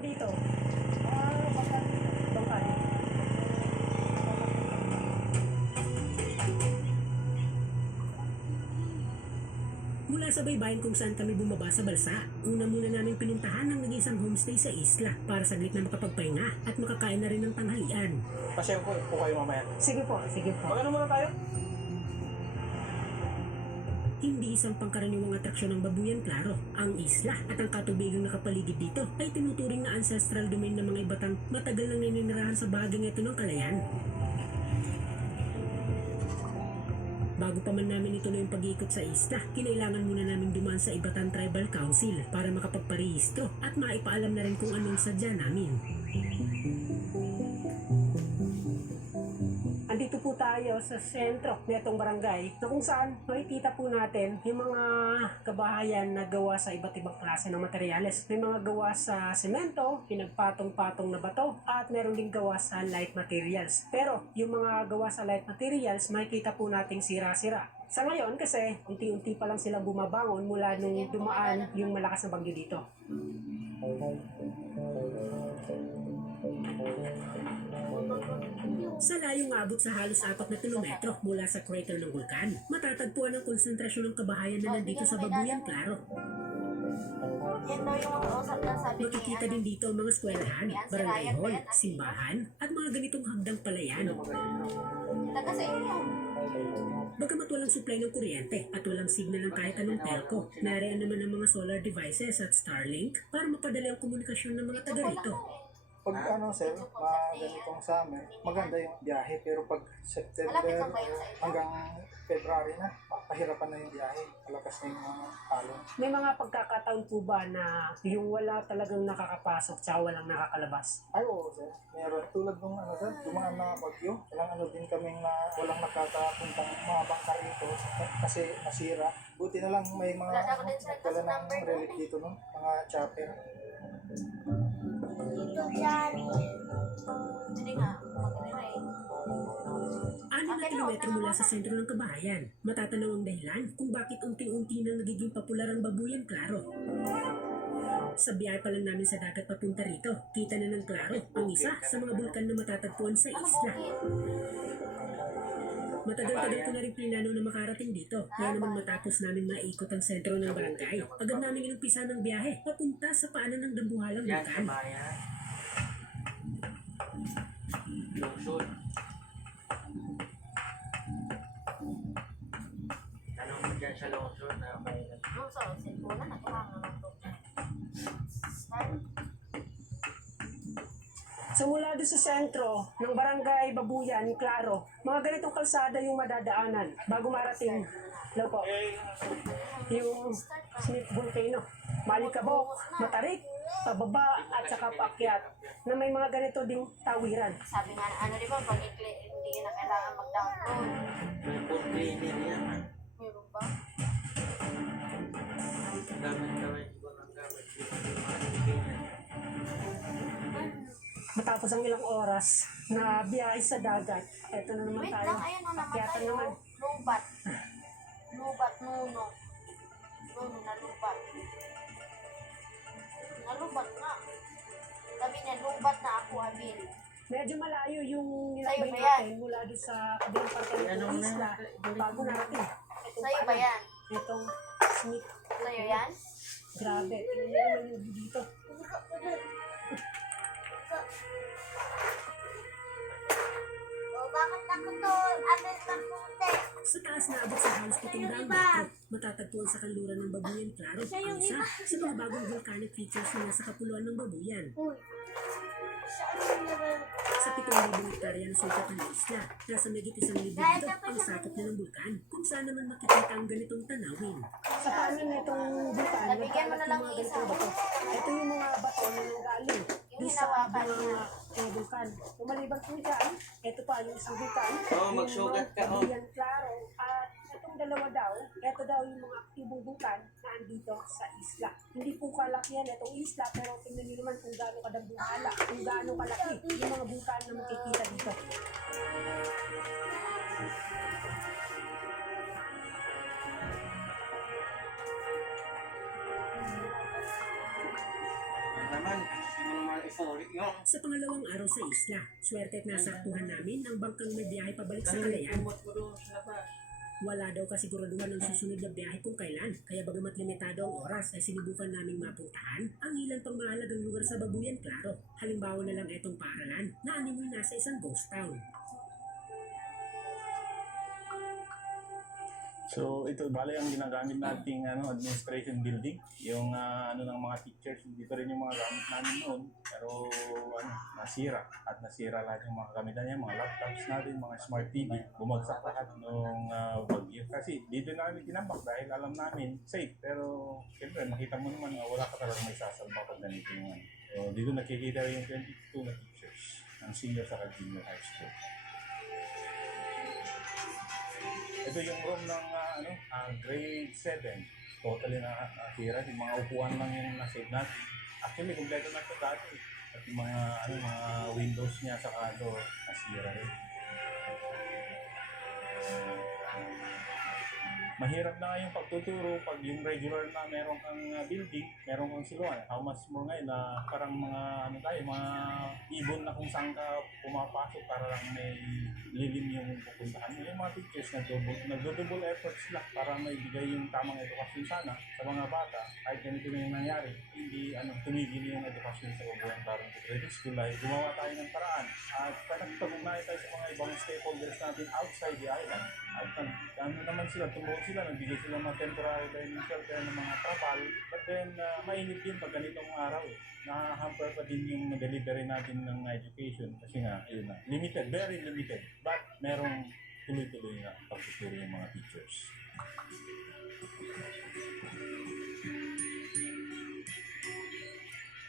Dito. Bangka. Mula sa baybayin kung saan kami bumaba sa balsa, una muna namin pinuntahan ng nag-iisang homestay sa isla para saglit na makapagpahinga at makakain na rin ng tanghalian. Pasyal ko po kayo mamaya. Sige po, sige po. Magano muna tayo? Hindi isang pangkaraniwang atraksyon ng Babuyan Claro. Ang isla at ang katubigang nakapaligid dito ay tinuturing na ancestral domain ng mga ibatang matagal nang naninirahan sa bahaging ito ng Kalayaan. Bago pa man namin ituloy yung pag-iikot sa isla, kinailangan muna namin dumaan sa Ibatan Tribal Council para makapagparehistro at maipaalam na rin kung anong sadya namin. Andito po tayo sa sentro nitong barangay na kung saan makikita po natin yung mga kabahayan na gawa sa iba't ibang klase ng materyales. May mga gawa sa semento, pinagpatong-patong na bato, at meron ding gawa sa light materials. Pero yung mga gawa sa light materials, makikita po nating sira-sira. Sa ngayon kasi, unti-unti pa lang sila bumabangon mula nung dumaan yung malakas na bagyo dito. Sa layong abot sa halos 4 na kilometro mula sa crater ng bulkan, matatagpuan ang konsentrasyon ng kabahayan na nandito sa Babuyan Claro. Yan daw yung makausap na sabi Makikita din dito ang mga eskwelahan, barangay hall, simbahan, at mga ganitong hagdang palayan. Taga sa inyo. Bagamat walang supply ng kuryente at walang signal ng kahit anong telco, nariyan naman ang mga solar devices at Starlink para mapadali ang komunikasyon ng mga taga rito. Pag sir, ganitong summer, maganda yung biyahe. Pero pag September hanggang February na, pahirapan na yung biyahe. Malakas na yung mga talon. May mga pagkakataon po ba na yung wala talagang nakakapasok tsaka walang nakakalabas? Ay, oo, sir. Meron. Tulad nung sir, dumaan na bagyo. Walang din kaming na walang nakakapuntang mga bangka rito kasi nasira. Buti na lang may mga nagdala ng relic dito, no? Mga chopper. Dito dyan. Hindi nga, magkakira eh. 6 na kilometro mula sa sentro ng kabahayan, matatanaw ang dahilan kung bakit unti-unti nang nagiging popular ang Babuyan Claro. Sa biyahe pa lang namin sa dagat papunta rito, kita na ng klaro ang isa sa mga bulkan na matatagpuan sa isla. Matagal-tagal ko na rin plinano na makarating dito, kaya naman matapos namin maikot ang sentro ng barangay, agad namin inumpisa ng biyahe papunta sa paanan ng dambuhalang bulkan. Lungsod. Tanong mo dyan sa lungsod na may Nung sa sentuna, nagkakanga ng to. Start. So mula doon sa sentro ng barangay Babuyan, Claro, mga ganitong kalsada yung madadaanan bago marating po, yung Smith Volcano. Malikabok, matarik, pababa at saka paakyat na may mga ganito ding tawiran. Sabi nga, di ba, pag hindi na kailangan mag-download. may food cleaning yan. Meron ba? Gamit siguro ng gamit. Yung Matapos ang ilang oras na biyahe sa dagat, eto na naman Wait tayo. lang, ayun o naman Akyatan tayo. naman. Lubat. Lubat, nuno. Nuno na lubat. Nalubat na. Sabi niya, lubat na ako, Abil. Medyo malayo yung Sa'yo nilakbay ba yan? natin mula doon sa kabilang parte ng isla. Bago natin. Itong Sa'yo ba yan? Itong Smith. Sa'yo yan? Grabe. Tingnan niyo naman yung view dito. O, bakit ako to? Abil ng puti. Sa taas na abot sa halos 700 metro, matatagpuan sa kanluran ng Babuyan Claro ang isa sa mga bagong volcanic features na nasa kapuluan ng Babuyan. Sa 7,000 hektarya na sukat ng isla, nasa megit 1,000 dito ang sakop na ng bulkan, kung saan naman makikita ang ganitong tanawin. Sa paanan na itong bulkan, Nabigyan mo na lang mga yung isa. ganitong bato. Ito yung mga bato na nanggaling Yung sa hinawakan mga niya. bulkan. Kumaliban po dyan, ito pa yung isang bulkan. Oo, magsugat ka, oh. Babuyan Claro. At itong dalawa daw, ito daw yung mga aktibong bulkan na andito sa isla. Hindi po kalaki yan itong isla, pero tingnan niyo naman kung gaano kadambuhala, kung gaano kalaki yung mga bulkan na makikita dito. naman, Sa pangalawang araw sa isla, swerte at nasaktuhan namin ang bangkang may biyahe pabalik sa Calayan. Kumot mo doon sa labas. Wala daw kasiguraduhan ng susunod na biyahe kung kailan, kaya bagamat limitado ang oras ay sinubukan naming mapuntahan ang ilan pang mahalagang lugar sa Babuyan, Claro. Halimbawa na lang itong paaralan na animoy nasa isang ghost town. So ito bale ang ginagamit nating administration building, yung ng mga teachers, dito rin yung mga gamit namin noon, pero nasira lahat yung mga gamitan niya, mga laptops natin, mga smart TV, bumagsak lahat nung bagyo. Kasi dito namin tinambak dahil alam namin safe, pero siyempre makita mo naman wala ka talaga may sasalba pag ganito yung So dito nakikita rin yung 22 na teachers ng senior sa junior high school. Ito yung room ng grade 7. Totally nasira. Yung mga upuan lang yung na-save natin. Actually, kompleto na ito dati. At yung mga windows niya sa door, nasira rin. Mahirap na nga yung pagtuturo pag yung regular na meron kang building, meron kang siluan. How much more ngayon na parang mga mga ibon na kung saan ka pumapasok para lang may lilim yung pupuntahan. Yung mga teachers nagdo-double efforts sila para maibigay yung tamang edukasyon sana sa mga bata. Kahit ganito na yung nangyari, hindi tumigil yung edukasyon sa Babuyan Claro Integrated School dahil gumawa tayo ng paraan. At nagpag-ugnayan tayo sa mga ibang stakeholders natin outside the island. At naman sila, tumuot sila, nagbigay sila mga temporary dining shelter ng mga trapal. But then, mainit din pag ganitong araw eh. Nakahamper pa din yung delivery natin ng education kasi nga, yun na, limited, very limited. But merong tuloy-tuloy na pagtuturo yung mga teachers.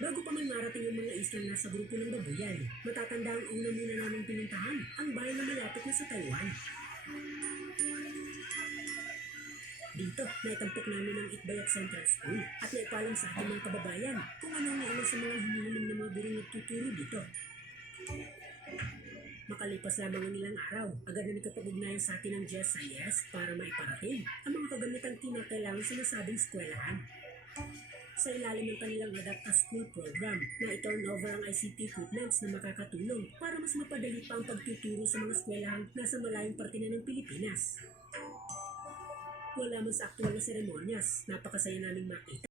Bago pa man marating ang mga islang nasa grupo ng Babuyan, matatanda ang una muna naming pinuntahan, ang bayan na malapit na sa Taiwan. Dito, naitampok namin ang Itbayat Central School at naipalam sa ating mga kababayan kung ano ang ilan sa mga hinihiling ng mga gurong nagtuturo dito. Makalipas lamang ang ilang araw, agad na nakapag-ugnayan sa atin ng GSIS para maiparating ang mga kagamitang kinakailangan sa nasabing eskwelahan. Sa ilalim ng kanilang Adapt a School program, na i-turn over ang ICT equipments na makakatulong para mas mapadali pa ang pagtuturo sa mga eskwelahang nasa malayong parte na ng Pilipinas. Wala man sa aktual na seremonyas, napakasaya naming makita